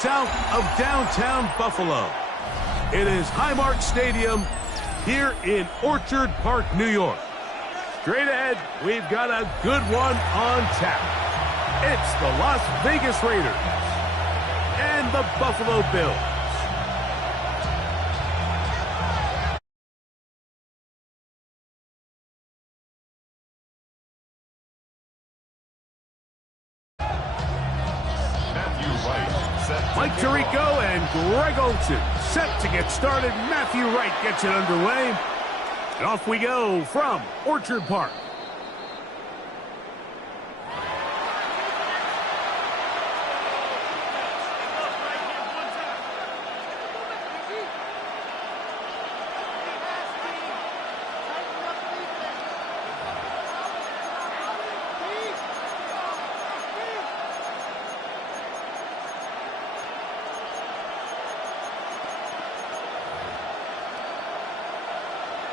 South of downtown Buffalo. It is Highmark Stadium here in Orchard Park, New York. Straight ahead, we've got a good one on tap. It's the Las Vegas Raiders and the Buffalo Bills. Mike Tirico and Greg Olsen set to get started. Matthew Wright gets it underway. And off we go from Orchard Park.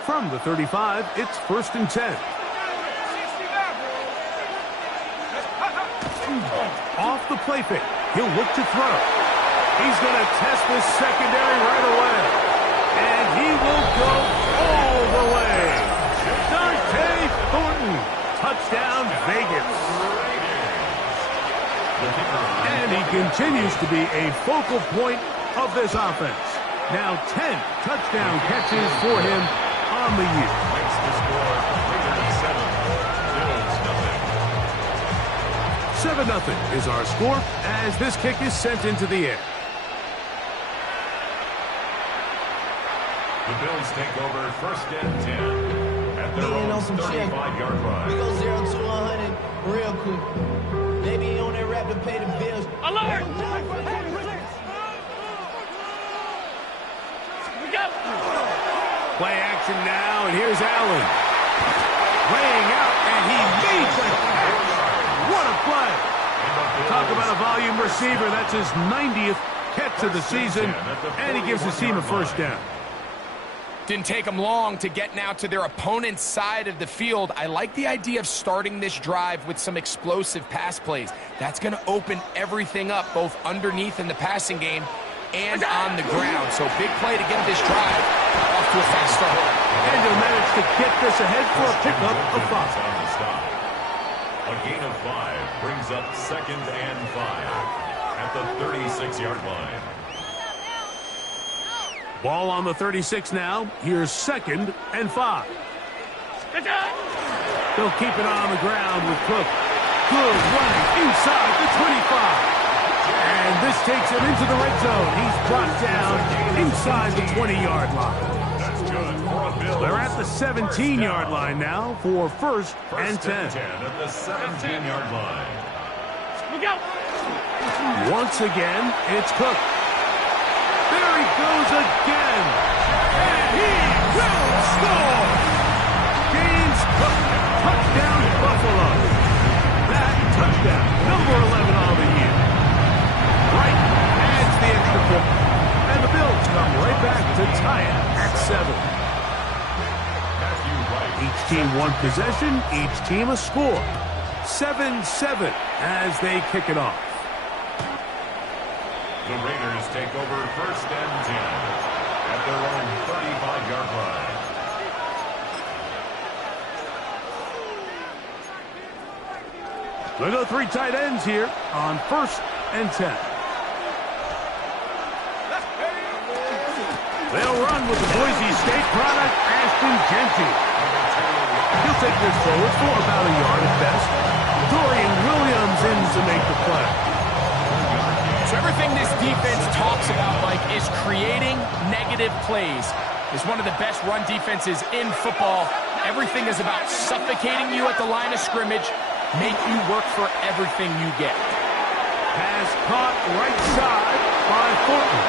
From the 35, it's 1st and 10. Off the play fake. He'll look to throw. He's going to test this secondary right away. And he will go all the way. Dante Thornton. Touchdown, Vegas. And he continues to be a focal point of this offense. Now 10 touchdown catches for him on the year. Makes the score 7-0 is our score as this kick is sent into the air. The Bills take over 1st and 10 at their own 35-yard line. We go 0 to 100 real quick. They be on that rap to pay the bills. Alert! We got Play action now, and here's Allen. Laying out, and he made the catch. What a play. Talk about a volume receiver. That's his 90th catch of the season, and he gives his team a 1st down. Didn't take them long to get now to their opponent's side of the field. I like the idea of starting this drive with some explosive pass plays. That's going to open everything up, both underneath in the passing game and on the ground. So big play to get this drive off to a fast start. And he'll manage to get this ahead for a pickup of 5. On the stop. A gain of 5 brings up 2nd and 5 at the 36-yard line. Ball on the 36 now. Here's 2nd and 5. They'll keep it on the ground with Cook. Good running inside the 25. And this takes him into the red zone. He's brought down inside the 20-yard line. That's good for a Bills. They're at the 17-yard line now for 1st and 10. At the 17-yard line. Look out! Once again, it's Cook. There he goes again. And he will score. James Cook, touchdown Buffalo. That touchdown, number 11 on the year. Wright adds the extra point. And the Bills come right back to tie it at 7. Each team one possession, each team a score. 7-7 as they kick it off. The Raiders take over 1st and 10 at their own 35-yard line. We'll go 3 tight ends here on 1st and 10. They'll run with the Boise State product, Ashton Genty. He'll take this forward for about a yard at best. Dorian Williams in to make the play. So everything this defense talks about, Mike, is creating negative plays. It's one of the best run defenses in football. Everything is about suffocating you at the line of scrimmage, make you work for everything you get. Pass caught right side by Thornton.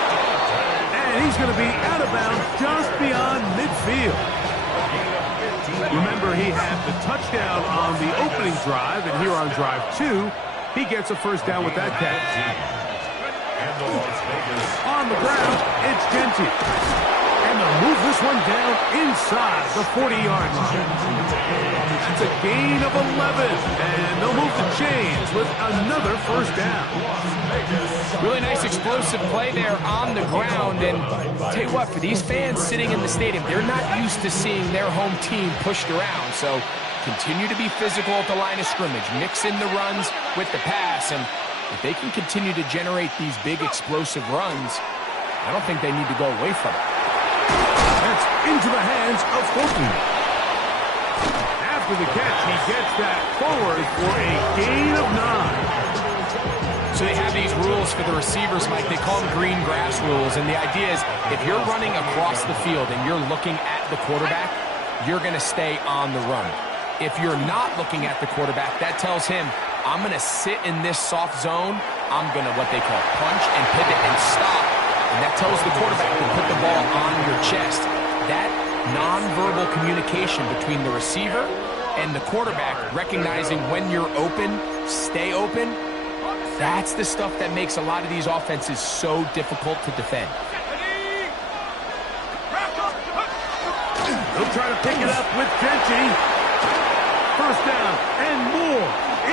And he's going to be out of bounds just beyond midfield. Remember, he had the touchdown on the opening drive, and here on drive 2, he gets a 1st down with that catch. On the ground, it's Genty. And they'll move this one down inside the 40-yard line. That's a gain of 11. And they'll move the chains with another first down. Really nice explosive play there on the ground. And tell you what, for these fans sitting in the stadium, they're not used to seeing their home team pushed around. So continue to be physical at the line of scrimmage. Mix in the runs with the pass. And if they can continue to generate these big explosive runs, I don't think they need to go away from it. That's into the hands of Fulton. After the catch, he gets that forward for a gain of 9. So they have these rules for the receivers, Mike. They call them green grass rules. And the idea is if you're running across the field and you're looking at the quarterback, you're going to stay on the run. If you're not looking at the quarterback, that tells him, I'm going to sit in this soft zone. I'm going to, what they call, punch and pivot and stop. And that tells the quarterback to put the ball on your chest. That nonverbal communication between the receiver and the quarterback, recognizing when you're open, stay open, that's the stuff that makes a lot of these offenses so difficult to defend. They'll try to pick it up with Genty. First down and more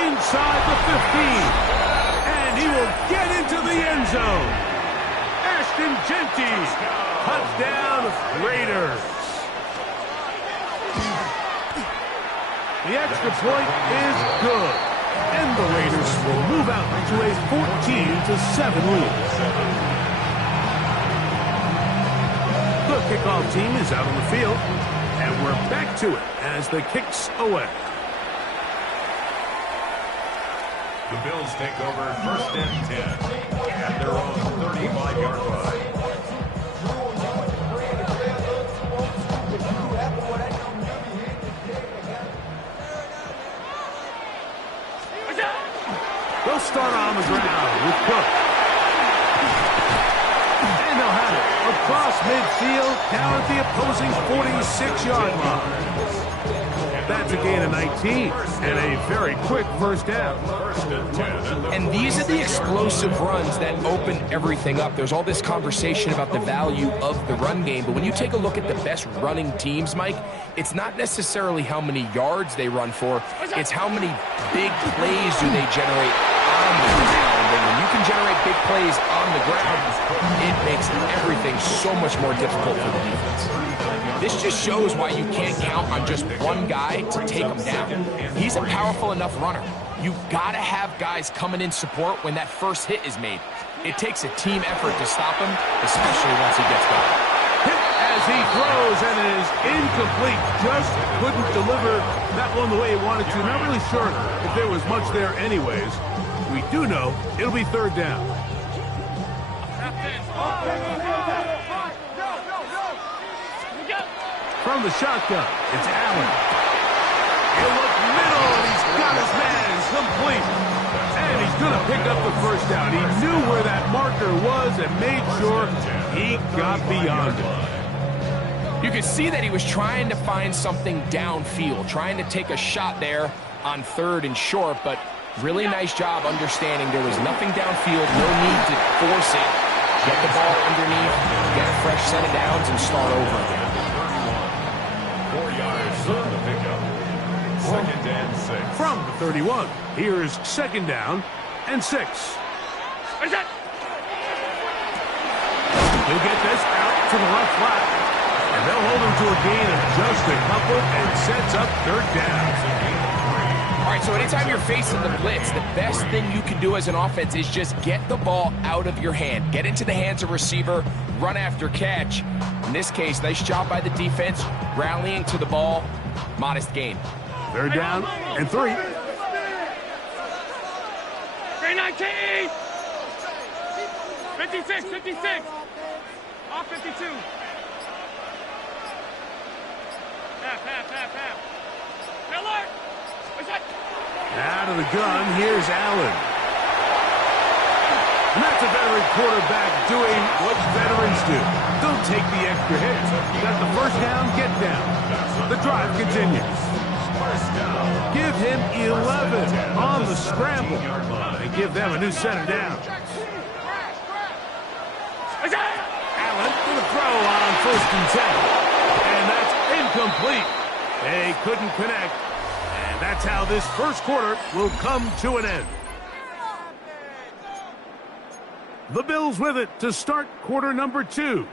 inside the 15. And he will get into the end zone. Ashton Genty. Touchdown, Raiders. The extra point is good. And the Raiders will move out to a 14-7 lead. The kickoff team is out on the field. And we're back to it as the kick's away. The Bills take over first and 10 at their own 35-yard line. They'll start on the ground with Cook. And they'll have it across midfield down at the opposing 46-yard line. That's a gain of 19 and a very quick first down. And these are the explosive runs that open everything up. There's all this conversation about the value of the run game, but when you take a look at the best running teams, Mike, it's not necessarily how many yards they run for, it's how many big plays do they generate on the ground. And when you can generate big plays on the ground, it makes everything so much more difficult for the defense. This just shows why you can't count on just one guy to take him down. He's a powerful enough runner. You've got to have guys coming in support when that first hit is made. It takes a team effort to stop him, especially once he gets going. Hit as he throws, and it is incomplete. Just couldn't deliver that one the way he wanted to. Not really sure if there was much there anyways. We do know it'll be third down. From the shotgun, it's Allen. He'll look middle, and he's got his man complete. And he's going to pick up the first down. He knew where that marker was and made sure he got beyond it. You could see that he was trying to find something downfield, trying to take a shot there on third and short, but really nice job understanding there was nothing downfield, no need to force it. Get the ball underneath, get a fresh set of downs, and start over again. 4 yards on the pickup. Second and 6. From the 31, here's second down and 6. He'll get this out to the left flat. And they'll hold him to a gain of just a couple and sets up third down. All right, so anytime you're facing the blitz, the best thing you can do as an offense is just get the ball out of your hand. Get into the hands of receiver, run after catch. In this case, nice job by the defense, rallying to the ball, modest gain. Third down and 3. 319! 56, 56! Off 52. Half. Miller! What's that? Out of the gun, here's Allen. And that's a veteran quarterback doing what veterans do. Don't take the extra hit. You got the first down, get down. The drive continues. Give him 11 on the scramble. And give them a new set of downs. Allen going to throw on first and 10. And that's incomplete. They couldn't connect. And that's how this first quarter will come to an end. The Bills with it to start quarter number 2.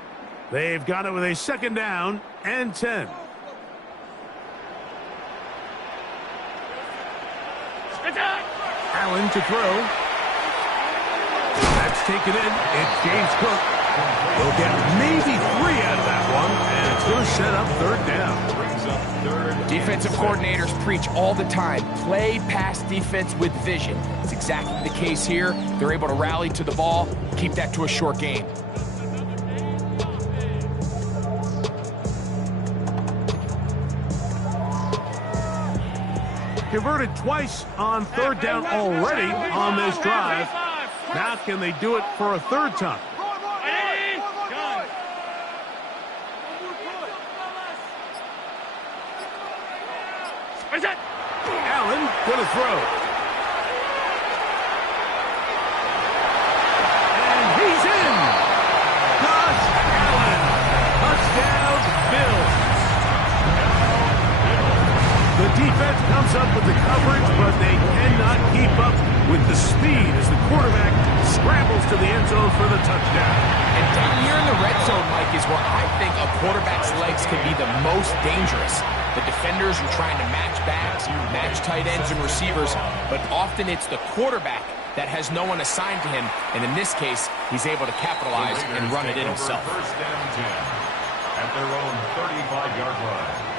They've got it with a second down and 10. Allen to throw. That's taken in. It's James Cook. He'll get maybe 3 out of that one, and it's going to set up third down. Defensive coordinators preach all the time, play pass defense with vision. It's exactly the case here. They're able to rally to the ball, keep that to a short game. Converted twice on third down already on this drive. Now can they do it for a third time? Allen going to throw. And he's in. Josh Allen. Touchdown, Bills. The defense comes up with the coverage, but they cannot keep up with the speed as the quarterback scrambles to the end zone for the touchdown. And down here in the red zone, Mike, is where I think a quarterback's legs can be the most dangerous. The defenders are trying to match backs, match tight ends and receivers, but often it's the quarterback that has no one assigned to him, and in this case, he's able to capitalize and run it in himself. First down 10 at their own 35-yard line.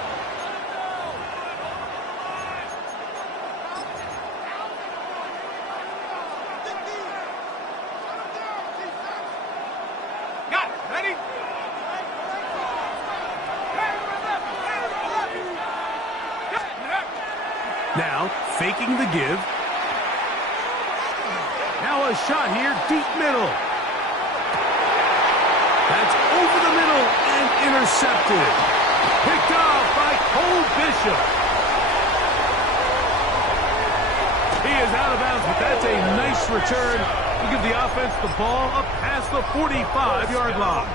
Now, faking the give. Now a shot here, deep middle. That's over the middle and intercepted. Picked off by Cole Bishop. He is out of bounds, but that's a nice return to give the offense the ball up past the 45-yard line.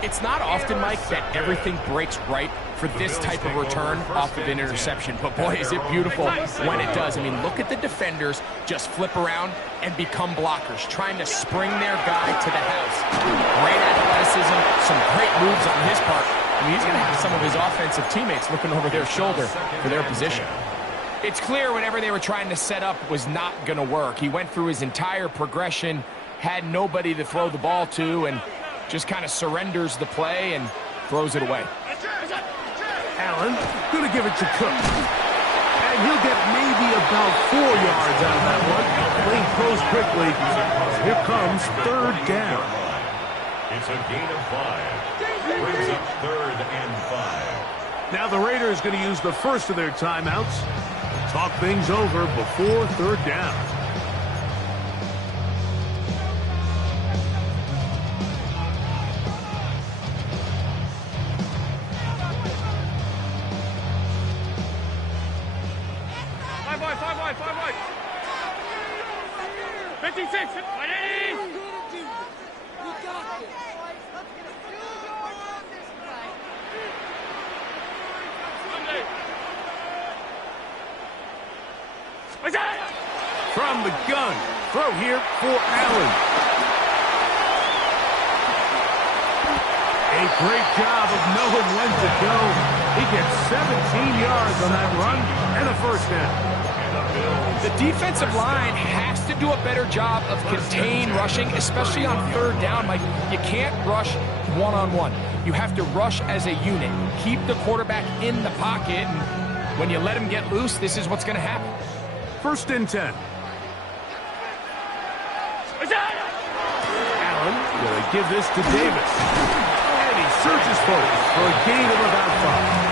It's not often, Mike, that everything breaks right for this type of return off of an interception. But boy, is it beautiful when it does. I mean, look at the defenders just flip around and become blockers, trying to spring their guy to the house. Great athleticism, some great moves on his part. I mean, he's going to have some of his offensive teammates looking over their shoulder for their position. It's clear whatever they were trying to set up was not going to work. He went through his entire progression, had nobody to throw the ball to, and just kind of surrenders the play and throws it away. Allen going to give it to Cook. And he'll get maybe about 4 yards out of that one. Playing close quickly. Here comes third down. It's a gain of 5. Brings up third and 5. Now the Raiders going to use the first of their timeouts. Talk things over before third down. Five wide. 56. From the gun, throw here for Allen. A great job of knowing when to go. He gets 17 yards on that run and a first down. The defensive line has to do a better job of contain rushing, especially on third down. Like, you can't rush one-on-one. You have to rush as a unit. Keep the quarterback in the pocket, and when you let him get loose, this is what's going to happen. First and 10. Allen going to give this to Davis. And he surges forward for a gain of about 5.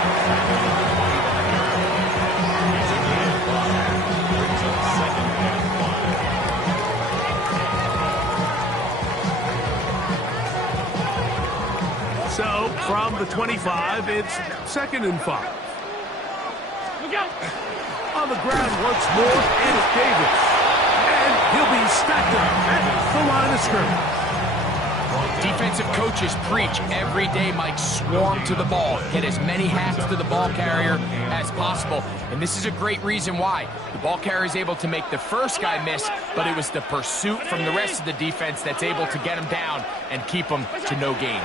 So, from the 25, it's second and 5. Look out! On the ground once more, it's Davis. And he'll be stacked up at the line of scrimmage. Defensive coaches preach every day, Mike, swarm to the ball. Get as many hats to the ball carrier as possible. And this is a great reason why. The ball carrier is able to make the first guy miss, but it was the pursuit from the rest of the defense that's able to get him down and keep him to no gain.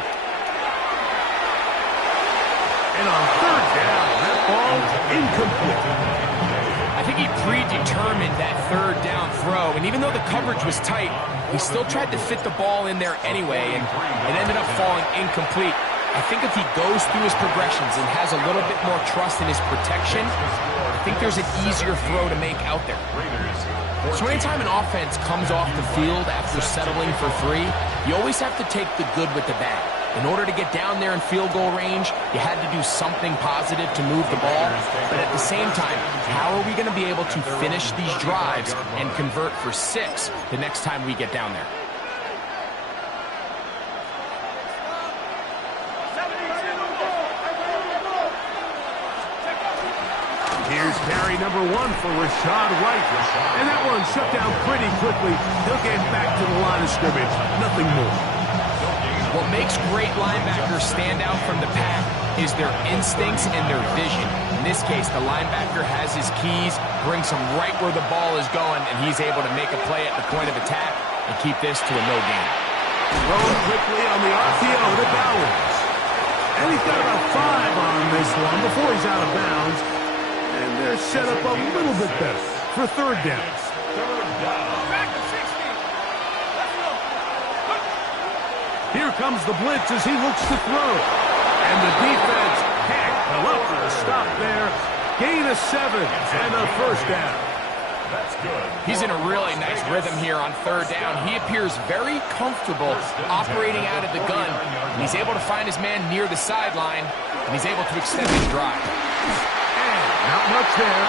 And on third down, that ball's incomplete. I think he predetermined that third down throw, and even though the coverage was tight, he still tried to fit the ball in there anyway, and it ended up falling incomplete. I think if he goes through his progressions and has a little bit more trust in his protection, I think there's an easier throw to make out there. So anytime an offense comes off the field after settling for 3, you always have to take the good with the bad. In order to get down there in field goal range, you had to do something positive to move the ball. But at the same time, how are we going to be able to finish these drives and convert for 6 the next time we get down there? Here's carry number 1 for Rashad White. And that one shut down pretty quickly. He'll get back to the line of scrimmage. Nothing more. What makes great linebackers stand out from the pack is their instincts and their vision. In this case, the linebacker has his keys, brings him right where the ball is going, and he's able to make a play at the point of attack and keep this to a no gain. Thrown quickly on the RPO to Bowers. And he's got about 5 on this one before he's out of bounds. And they're set up a little bit better for third down. Here comes the blitz as he looks to throw. And the defense can't come up with a stop there. Gain of 7 and a first down. That's good. He's in a really nice rhythm here on third down. He appears very comfortable operating out of the gun. And he's able to find his man near the sideline, and he's able to extend his drive. And not much there.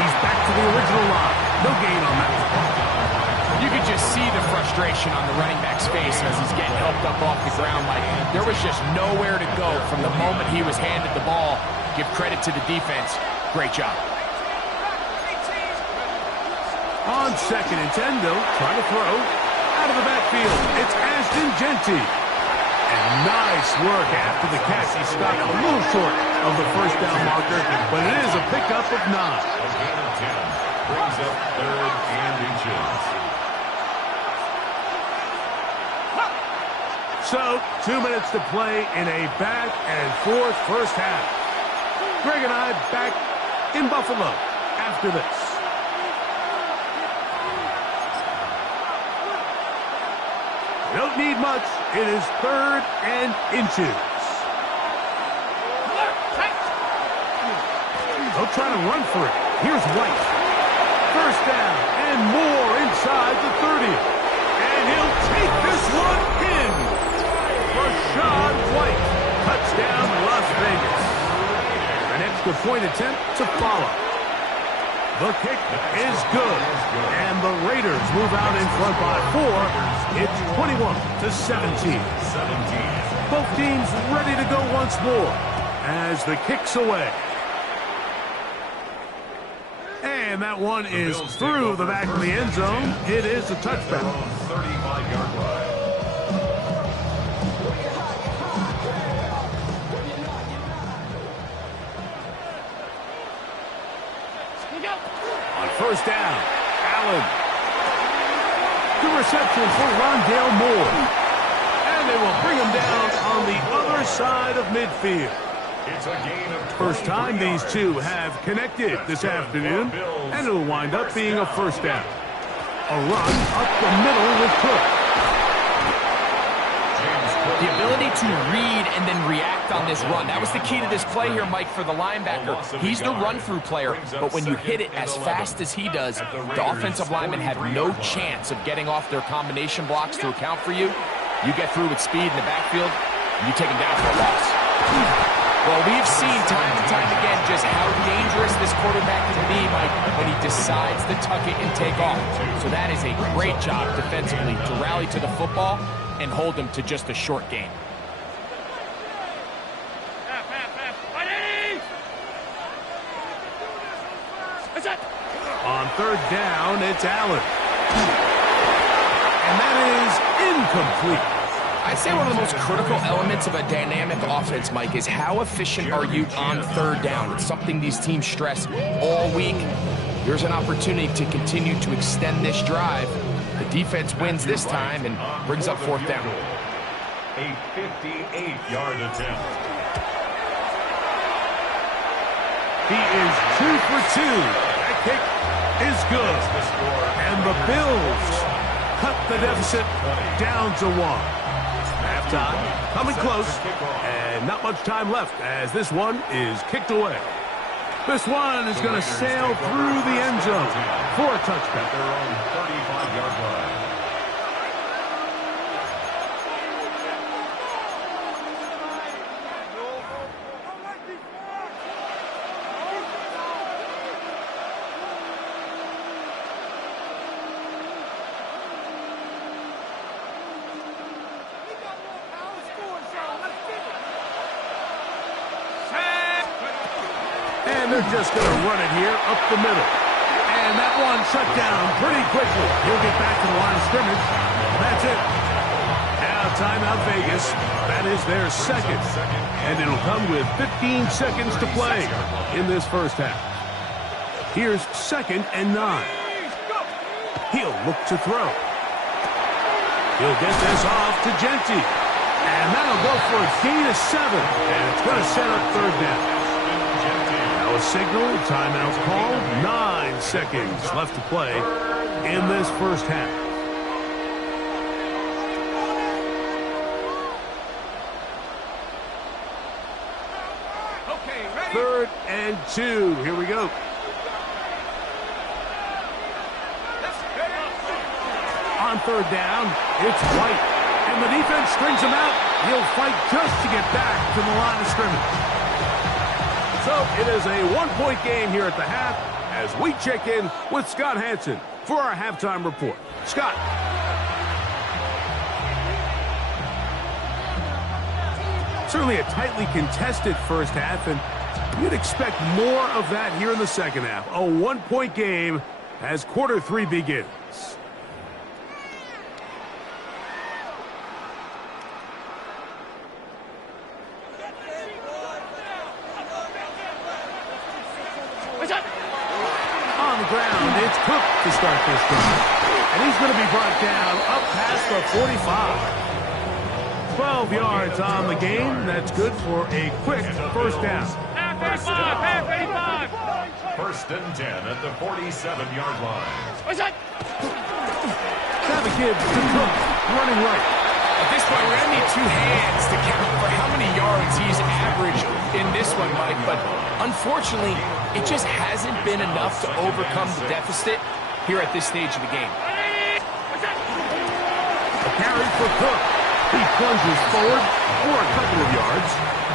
He's back to the original line. No gain on that one. You could just see the frustration on the running back's face as he's getting helped up off the ground. Like, there was just nowhere to go from the moment he was handed the ball. Give credit to the defense. Great job. On 2nd and 10, though, trying to throw out of the backfield. It's Ashton Genty. And nice work after the catch. He stopped a little short of the first down marker, but it is a pickup of 9. A gain of 10 brings up 3rd and inches. So, 2 minutes to play in a back-and-forth first half. Greg and I back in Buffalo after this. We don't need much. It is 3rd and inches. They'll try to run for it. Here's White. First down and more inside the 30. And he'll take this one in. Rashad White, touchdown Las Vegas. An extra point attempt to follow. The kick is good, and the Raiders move out in front by 4. It's 21-17. Both teams ready to go once more as the kick's away. And that one is through the back of the end zone. It is a touchback. 35-yard line. On first down, Allen. The reception for Rondale Moore. And they will bring him down on the other side of midfield. It's a gain of First time these two have connected this afternoon, and it'll wind up being a first down. A run up the middle with Cook. The ability to read and then react on this run. That was the key to this play here, Mike, for the linebacker. He's the run-through player, but when you hit it as fast as he does, the offensive linemen have no chance of getting off their combination blocks to account for you. You get through with speed in the backfield, and you take him down for a loss. Well, we've seen time and time again just how dangerous this quarterback can be, Mike, when he decides to tuck it and take off. So that is a great job defensively to rally to the football and hold them to just a short gain. On third down, it's Allen. And that is incomplete. I'd say one of the most critical elements of a dynamic offense, Mike, is how efficient are you on third down. It's something these teams stress all week. Here's an opportunity to continue to extend this drive. The defense wins this time and brings up fourth down. A 58-yard attempt. He is 2 for 2. That kick is good. And the Bills cut the deficit down to 1. Halftime coming close, and not much time left as this one is kicked away. This one is going to sail through the end zone for a touchdown. Their own 35-yard line. And they're just going to run it here up the middle. And that one shut down pretty quickly. He'll get back to the line of scrimmage. That's it. Now timeout Vegas. That is their second. And it'll come with 15 seconds to play in this first half. Here's 2nd and 9. He'll look to throw. He'll get this off to Genty. And that'll go for a gain of 7. And it's going to set up third down. Now a signal, timeout call, 9 seconds left to play in this first half. Okay, ready? 3rd and 2, here we go. On third down, it's White. And the defense strings him out. He'll fight just to get back to the line of scrimmage. So it is a 1-point game here at the half as we check in with Scott Hansen for our halftime report. Scott. Certainly a tightly contested first half, and you'd expect more of that here in the second half. A 1-point game as quarter 3 begins. It's Cook to start this drive. And he's going to be brought down up past the 45. 12 yards on the game. That's good for a quick first down. Half 85. 1st and 10 at the 47-yard line. Now the kid to Cook, running right. At this point, we're going to need 2 hands to count for how many yards he's averaged in this one, Mike. But unfortunately, it just hasn't been enough to overcome the deficit here at this stage of the game. A carry for Cook. He plunges forward for a couple of yards.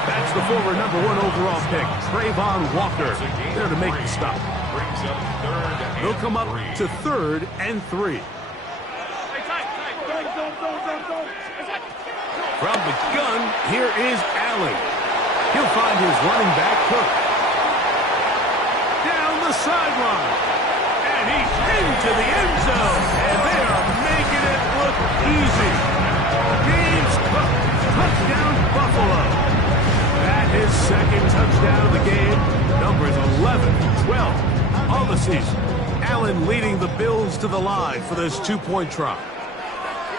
That's the former #1 overall pick, Trayvon Walker, there to make the stop. Brings up 3rd and They'll come up 3. to 3rd and 3. From the gun, here is Allen. He'll find his running back, Cook. Down the sideline. And he's into the end zone. And they are making it look easy. James Cook, touchdown Buffalo. That is 2nd touchdown of the game. Numbers 11-12 on the season. Allen leading the Bills to the line for this 2-point try.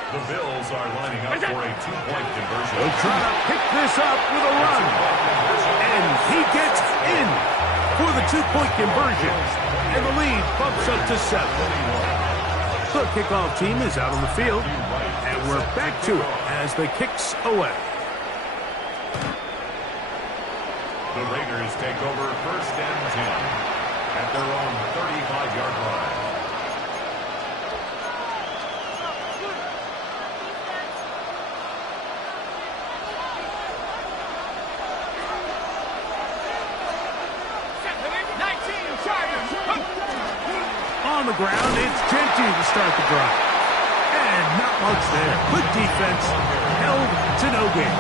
The Bills are lining up for a 2-point conversion. They'll try to pick this up with a run. And he gets in for the 2-point conversion. And the lead bumps up to 7. The kickoff team is out on the field. And we're back to it as the kicks away. The Raiders take over 1st and 10 at their own 35-yard line. On the ground, it's Genty to start the drive. And not much there. Good defense, held to no gain.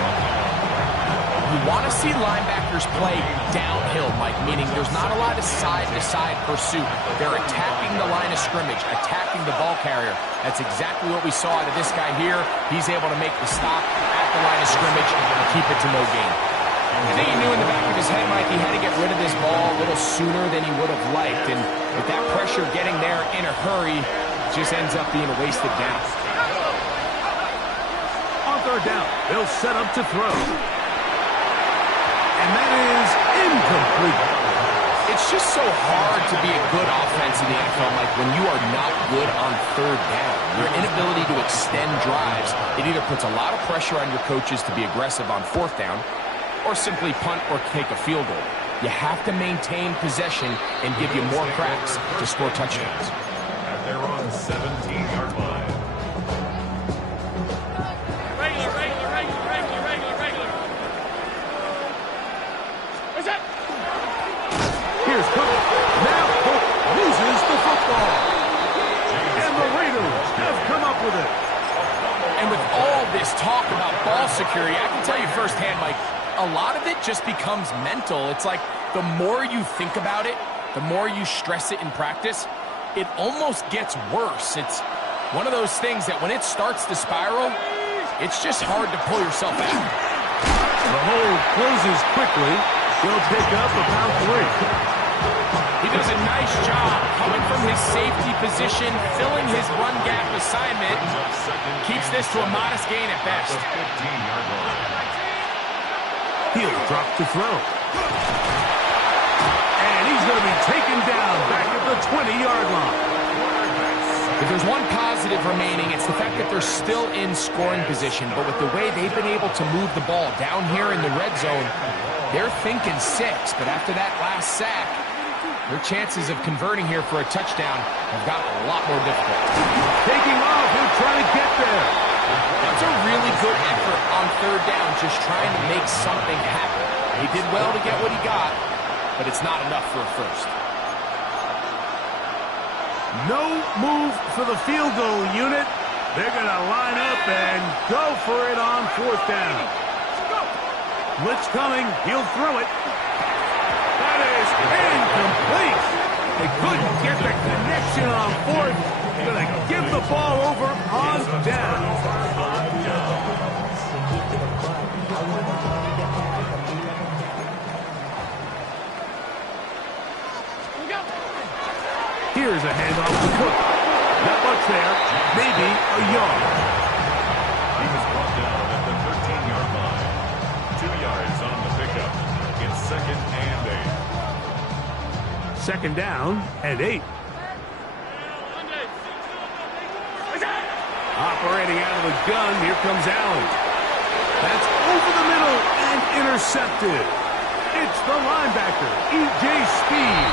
You want to see linebackers play downhill, Mike, meaning there's not a lot of side-to-side pursuit. They're attacking the line of scrimmage, attacking the ball carrier. That's exactly what we saw out of this guy here. He's able to make the stop at the line of scrimmage and keep it to no gain. I think he knew in the back of his head, Mike, he had to get rid of this ball a little sooner than he would have liked. And with that pressure getting there in a hurry, it just ends up being a wasted down. On third down, they'll set up to throw. And that is incomplete. It's just so hard to be a good offense in the NFL, Mike, when you are not good on third down. Your inability to extend drives, it either puts a lot of pressure on your coaches to be aggressive on fourth down or simply punt or take a field goal. You have to maintain possession and give you more cracks to score touchdowns. At their own 17-yard line. What's that? Here's Cook. Now Cook loses the football. And the Raiders have come up with it. And with all this talk about ball security, I can tell you firsthand, Mike, a lot of it just becomes mental. It's like the more you think about it, the more you stress it in practice, it almost gets worse. It's one of those things that when it starts to spiral, it's just hard to pull yourself out. The hole closes quickly. He'll pick up about 3. He does a nice job coming from his safety position, filling his run gap assignment. Keeps this to a modest gain at best. 15-yard line. He'll drop to throw. And he's going to be taken down back at the 20-yard line. If there's one positive remaining, it's the fact that they're still in scoring position. But with the way they've been able to move the ball down here in the red zone, they're thinking 6. But after that last sack, their chances of converting here for a touchdown have gotten a lot more difficult. Taking off, he'll try to get there. That's a really good effort on third down, just trying to make something happen. He did well to get what he got, but it's not enough for a first. No move for the field goal unit. They're going to line up and go for it on fourth down. Blitz coming. He'll throw it. That is incomplete. They couldn't get the connection on fourth. Going to give the ball over on down. Here's a handoff to Cook. Not much there. Maybe a yard. He was brought down at the 13-yard line. 2 yards on the pickup. It's 2nd and 8. Second down and 8. Operating out of the gun, here comes Allen. That's over the middle and intercepted. It's the linebacker, E.J. Speed.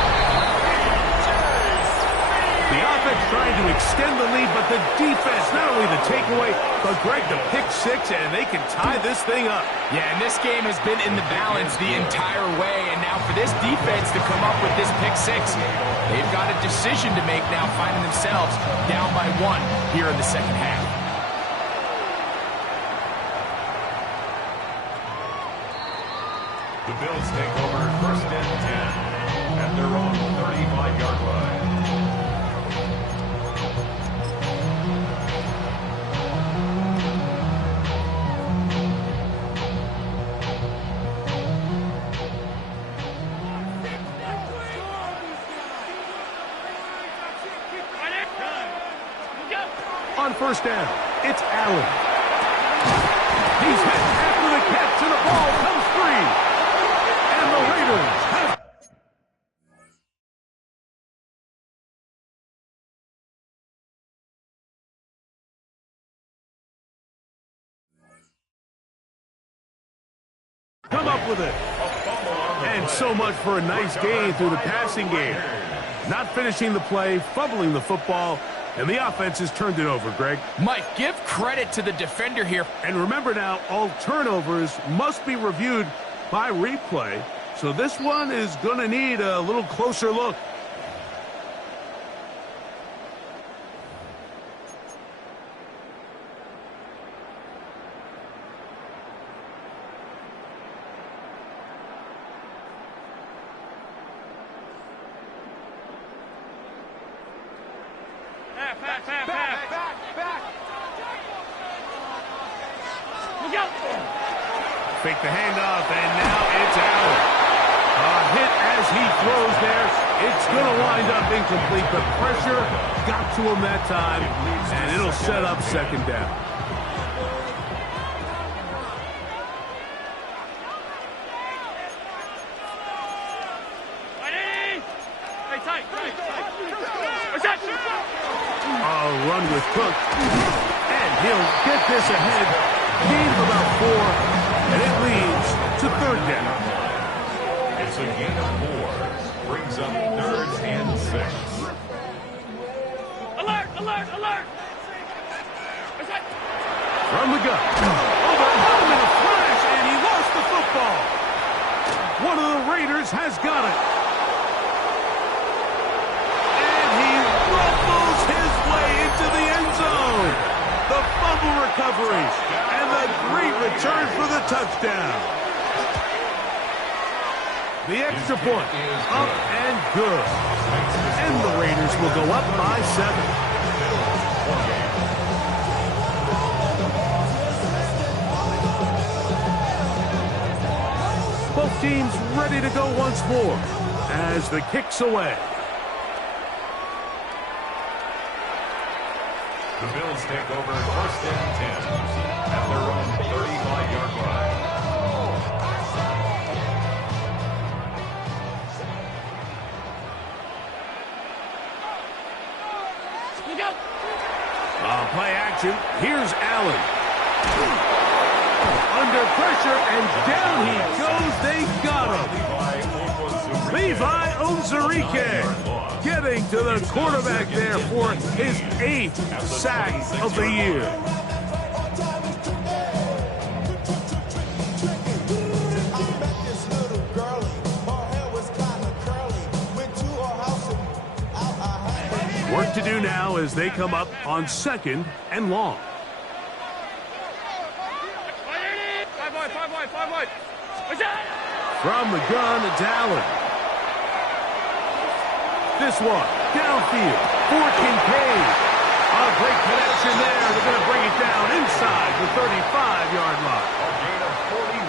The offense trying to extend the lead, but the defense, not only the takeaway, but Greg, the pick 6, and they can tie this thing up. Yeah, and this game has been in the balance the entire way, and now for this defense to come up with this pick 6, they've got a decision to make now, finding themselves down by 1 here in the second half. The Bills take over 1st and 10 at their own 35-yard line. On first down, it's Allen. He's hit after the catch, and the ball comes free. And the Raiders have... come up with it. And so much for a nice gain through the passing game. Not finishing the play, fumbling the football, and the offense has turned it over, Greg. Mike, give credit to the defender here. And remember now, all turnovers must be reviewed by replay. So this one is going to need a little closer look. Look out! Fake the handoff, and now it's Allen. A hit as he throws there. It's going to wind up incomplete. The pressure got to him that time, and it'll set up second down. Hey, tight. What's that? A run with Cook, and he'll get this ahead. Gain of about 4, and it leads to third down. It's a gain of 4. Brings up 3rd and 6. Alert! What's that? From the gun. Overhung in a flash, and he lost the football. One of the Raiders has got it. And he ruffles his way into the end zone. The fumble recovery, and the great return for the touchdown. The extra point, up and good. And the Raiders will go up by 7. Both teams ready to go once more as the kick's away. The Bills take over 1st and 10 at their own 35-yard line. Look out! Play action. Here's Allen. Under pressure, and down he goes. They got him. Levi Onwuzurike getting to the quarterback there for his 8th sack of the year. Work to do now as they come up on 2nd and long. 5 wide. What's that? From the gun, it's Allen. This one, downfield for Kincaid. A great connection there. They're going to bring it down inside the 35-yard line.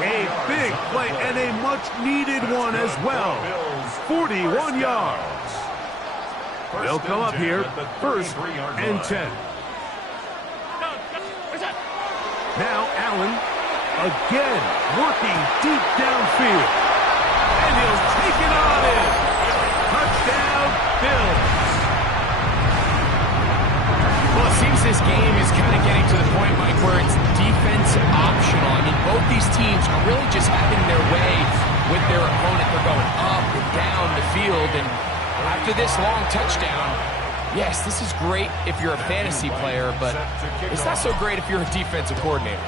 A big play and a much-needed one as well. 41 yards. They'll come up here, 1st and 10. Now Allen again working deep downfield. And he'll take it on in. Touchdown, Bills. Well, it seems this game is kind of getting to the point, Mike, where it's defense optional. I mean, both these teams are really just having their way with their opponent. They're going up and down the field, and after this long touchdown, yes, this is great if you're a fantasy player, but it's not so great if you're a defensive coordinator.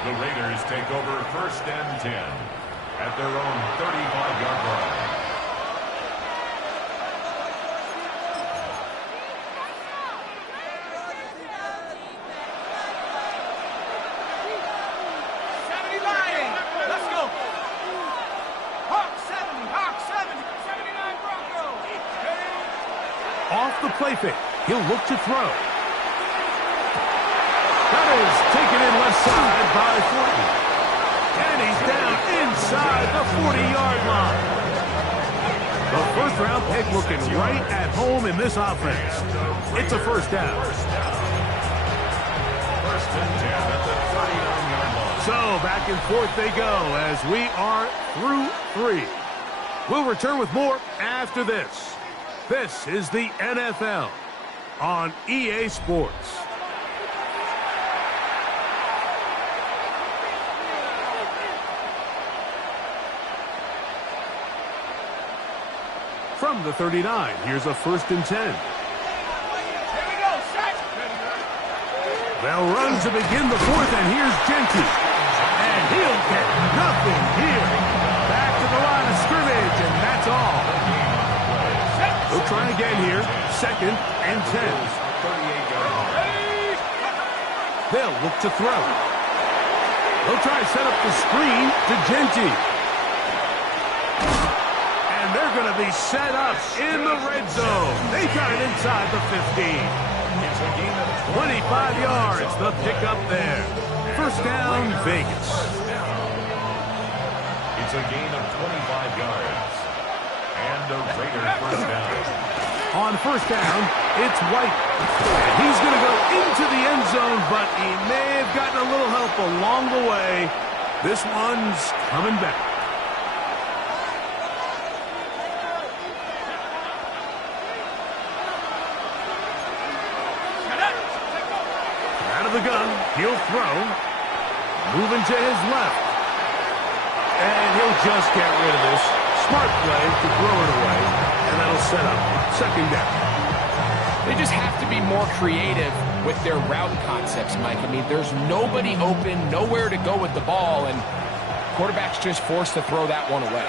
The Raiders take over 1st and 10 at their own 35-yard line. Off the play fake, he'll look to throw. That is taken in left side by 40. And he's down inside the 40-yard line. The first-round pick looking right at home in this offense. It's a 1st down. 1st and 10 at the 39-yard line. So back and forth they go as we are through 3. We'll return with more after this. This is the NFL on EA Sports. From the 39, here's a 1st and 10. Here we go, set! They'll run to begin the 4th, and here's Genty. And he'll get nothing here. Back to the line of scrimmage, and that's all. They'll try again here, 2nd and 10. They'll look to throw. They'll try to set up the screen to Genty. And they're They're going to be set up in the red zone. They got it inside the 15. 25 yards, the pickup there. First down, Vegas. It's a gain of 25 yards. And the Raiders first down. On first down, it's White. And he's going to go into the end zone, but he may have gotten a little help along the way. This one's coming back. Out of the gun, he'll throw. Moving to his left. And he'll just get rid of this. Smart play to throw it away. And that'll set up second down. They just have to be more creative with their route concepts, Mike. I mean, there's nobody open, nowhere to go with the ball, and quarterback's just forced to throw that one away.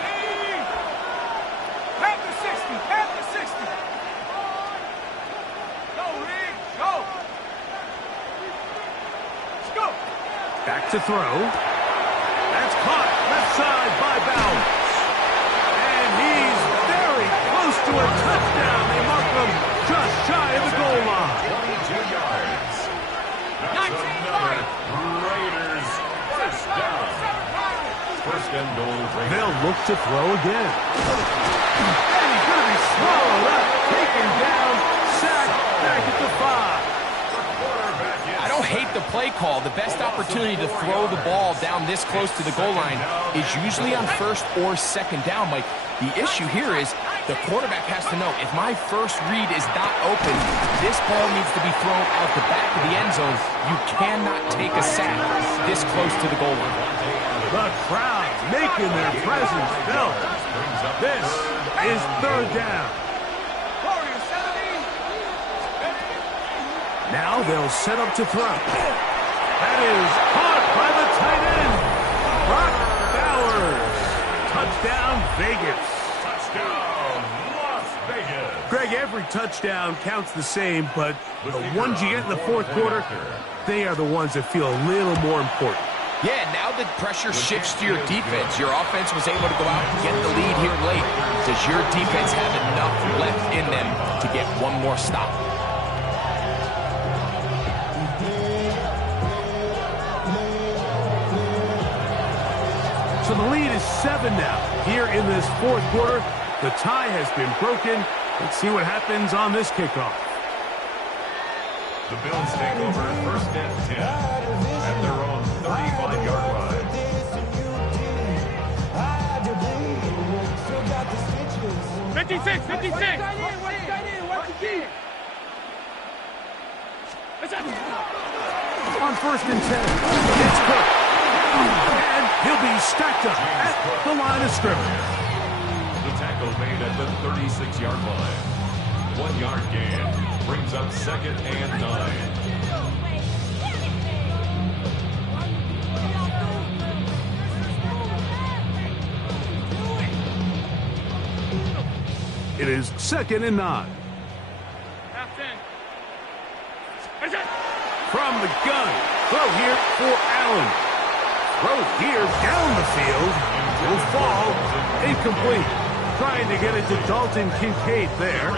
Half the 60, half the 60. Go, Reed, go. Let's go. Back to throw. That's caught left side by Bowers. And he's very close to a touchdown. They mark him just shy of the goal line. 22 yards. That's another Raiders first down. First and goal, Raiders. They'll look to throw again. And he's going to be swallowed up, taken down, sacked back at the 5. I don't hate the play call. The best opportunity to throw the ball down this close to the goal line is usually on first or second down, Mike. The issue here is the quarterback has to know, if my first read is not open, this ball needs to be thrown out the back of the end zone. You cannot take a sack this close to the goal line. The crowd making their presence felt. This is third down. Now they'll set up to throw. That is caught by the tight end, Brock Bowers. Touchdown, Vegas. Touchdown, Las Vegas. Greg, every touchdown counts the same, but the ones you get in the fourth quarter, they are the ones that feel a little more important. Yeah, now the pressure shifts to your defense. Your offense was able to go out and get the lead here late. Does your defense have enough left in them to get one more stop? So the lead is 7 now. Here in this fourth quarter, the tie has been broken. Let's see what happens on this kickoff. The Bills take over first and 10 at their own 35-yard line. Fifty-six. On first and 10, it's Cook. And he'll be stacked up at the line of scrimmage. The tackle made at the 36-yard line. 1 yard gain brings up second and 9. It is second and 9. Half 10. From the gun, throw here for Allen. Throw here down the field. Will fall. Incomplete. Trying to get it to Dalton Kincaid there.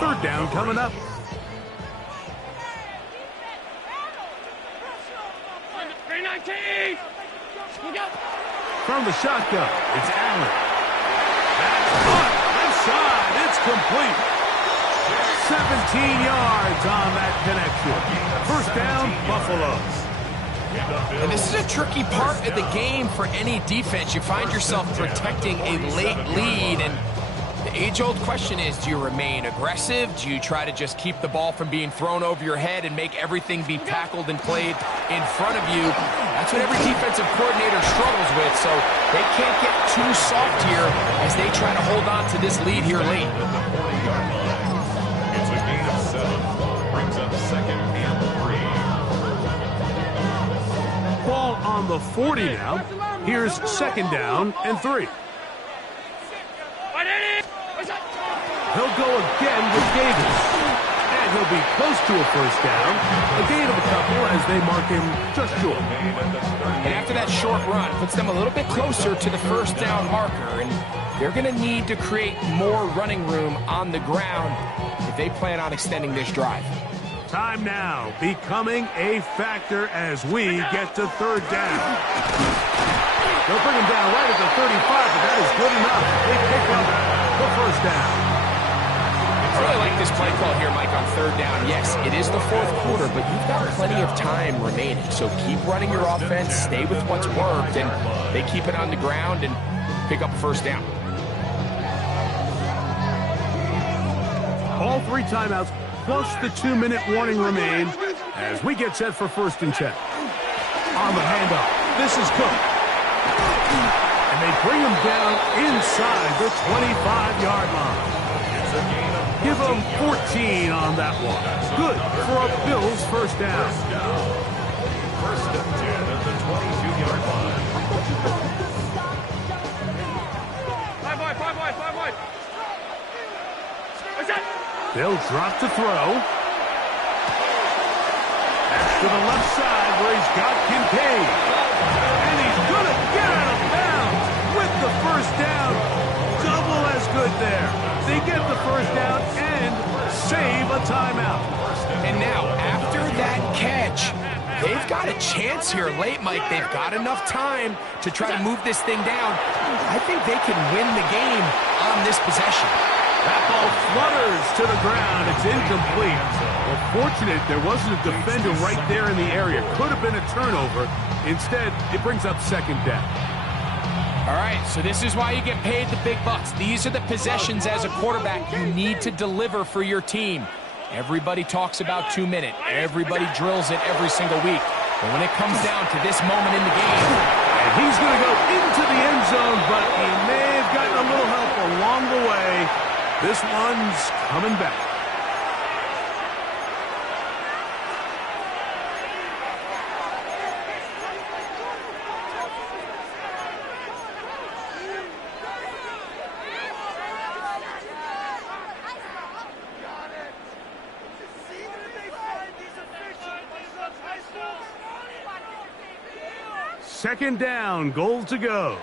Third down coming up. From the shotgun, it's Allen. That's caught. Left side. It's complete. 17 yards on that connection. First down, Buffalo. And this is a tricky part of the game for any defense. You find yourself protecting a late lead, and the age-old question is, do you remain aggressive? Do you try to just keep the ball from being thrown over your head and make everything be tackled and played in front of you? That's what every defensive coordinator struggles with, so they can't get too soft here as they try to hold on to this lead here late. It's a gain of 7. Brings up second and 3. Ball on the 40 now. Here's second down and 3. He'll go again with Davis. And he'll be close to a first down. A gain of a couple as they mark him just short. And after that short run, puts them a little bit closer to the first down marker. And they're going to need to create more running room on the ground if they plan on extending this drive. Time now becoming a factor as we get to third down. They'll bring him down right at the 35, but that is good enough. They pick up the first down. I really like this play call here, Mike, on third down. Yes, it is the fourth quarter, but you've got plenty of time remaining. So keep running your offense, stay with what's worked, and they keep it on the ground and pick up first down. All three timeouts plus the 2-minute warning remain as we get set for 1st and 10. On the handoff, this is Cook. And they bring him down inside the 25-yard line. Give them 14 on that one. Good for a Bills first down. 1st and 10 at the 22-yard line. 5 wide. What's that? They'll drop to throw. That's to the left side where he's got Kincaid. And he's going to get out of bounds with the first down. Double as good there. They get the first down and save a timeout. And now, after that catch, they've got a chance here late, Mike. They've got enough time to try to move this thing down. I think they can win the game on this possession. That ball flutters to the ground. It's incomplete. Well, fortunate there wasn't a defender right there in the area. Could have been a turnover. Instead, it brings up 2nd down. All right, so this is why you get paid the big bucks. These are the possessions as a quarterback you need to deliver for your team. Everybody talks about 2-minute. Everybody drills it every single week. But when it comes down to this moment in the game, and he's going to go into the end zone, but he may have gotten a little help along the way. This one's coming back. Second down, goal to go.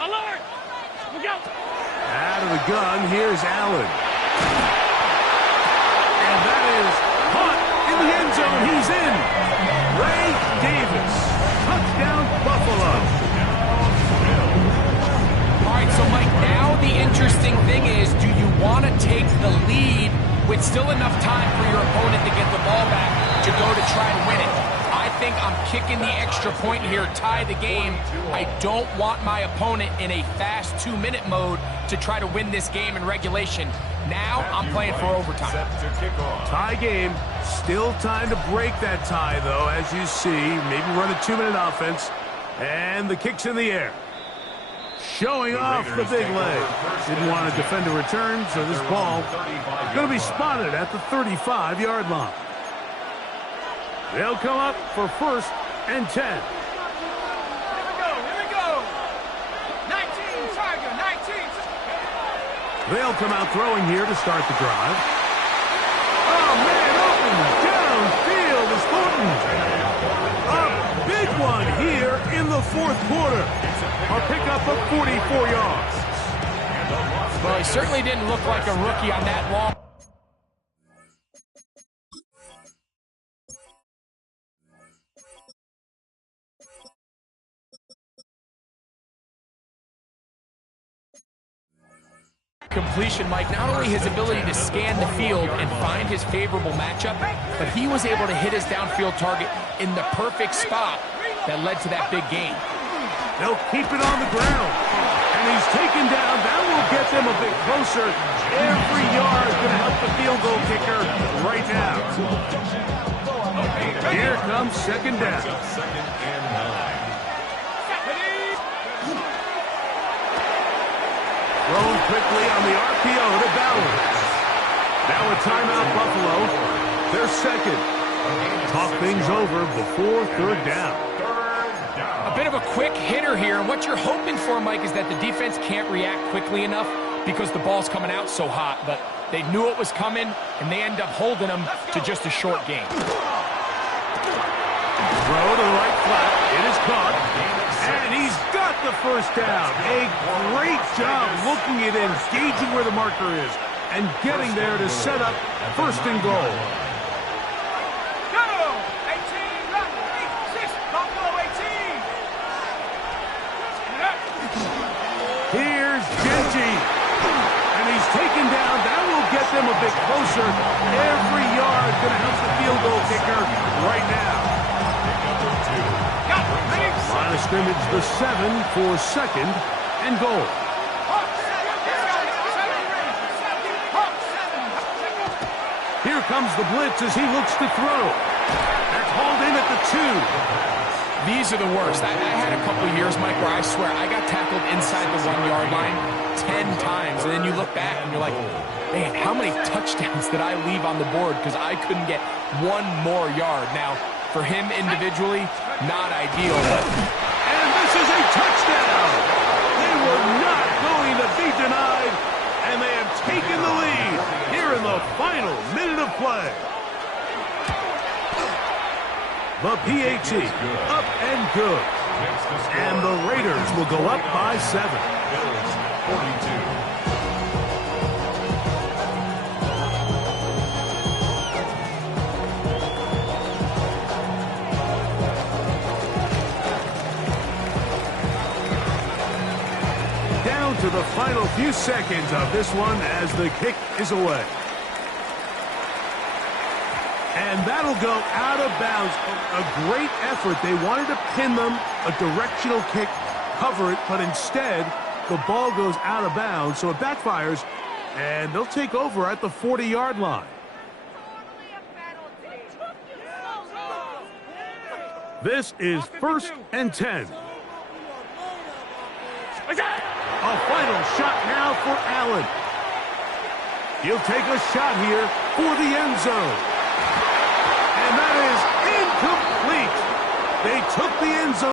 Alert! Look out! Out of the gun, here's Allen. And that is caught in the end zone. He's in. Ray Davis. Touchdown, Buffalo. all right, so Mike, now the interesting thing is, do you want to take the lead with still enough time for your opponent to get the ball back to go to try and win it? I think I'm kicking the extra point here, tie the game. I don't want my opponent in a fast 2-minute mode to try to win this game in regulation. Now I'm playing for overtime. Tie game. Still time to break that tie, though, as you see. Maybe run a 2-minute offense. And the kick's in the air. Showing off the big leg. Didn't want to defend a return, so this ball is going to be spotted at the 35-yard line. They'll come up for 1st and 10. Here we go. 19, Tiger, 19. They'll come out throwing here to start the drive. Oh, man, open downfield is Thornton. A big one here in the 4th quarter. A pickup of 44 yards. Well, he certainly didn't look like a rookie on that long. Completion, Mike, not only his ability to scan the field and find his favorable matchup, but he was able to hit his downfield target in the perfect spot that led to that big gain. They'll keep it on the ground. And he's taken down. That will get them a bit closer. Every yard is going to help the field goal kicker right now. Here comes 2nd down. 2nd and 9. Thrown quickly on the RPO to Bowers. Now a timeout, Buffalo. They're second. Talk things over before 3rd down. A bit of a quick hitter here, and what you're hoping for, Mike, is that the defense can't react quickly enough because the ball's coming out so hot, but they knew it was coming, and they end up holding them to just a short game. Throw to the right flat. It is caught. And he's got the first down. A great job looking at it, gauging where the marker is, and getting there to set up first and goal. Go! 18, run, 8, 6, Buffalo 18. Here's Genji. And he's taken down. That will get them a bit closer. Every yard going to help the field goal kicker right now. Line of scrimmage, the 7 for second and goal. Here comes the blitz as he looks to throw. That's hauled in at the 2. These are the worst. I had a couple of years, Mike, where I swear I got tackled inside the 1-yard line 10 times, and then you look back and you're like, man, how many touchdowns did I leave on the board because I couldn't get one more yard? Now, for him individually, not ideal. And this is a touchdown. They were not going to be denied, and they have taken the lead here in the final minute of play. The PAT up and good. And the Raiders will go up by 7. Bills 42. Down to the final few seconds of this one as the kick is away. And that'll go out of bounds. A great effort. They wanted to pin them, a directional kick, cover it, but instead the ball goes out of bounds, so it backfires, and they'll take over at the 40-yard line. This is 1st and 10. A final shot now for Allen. He'll take a shot here for the end zone. And that is incomplete. They took the end zone.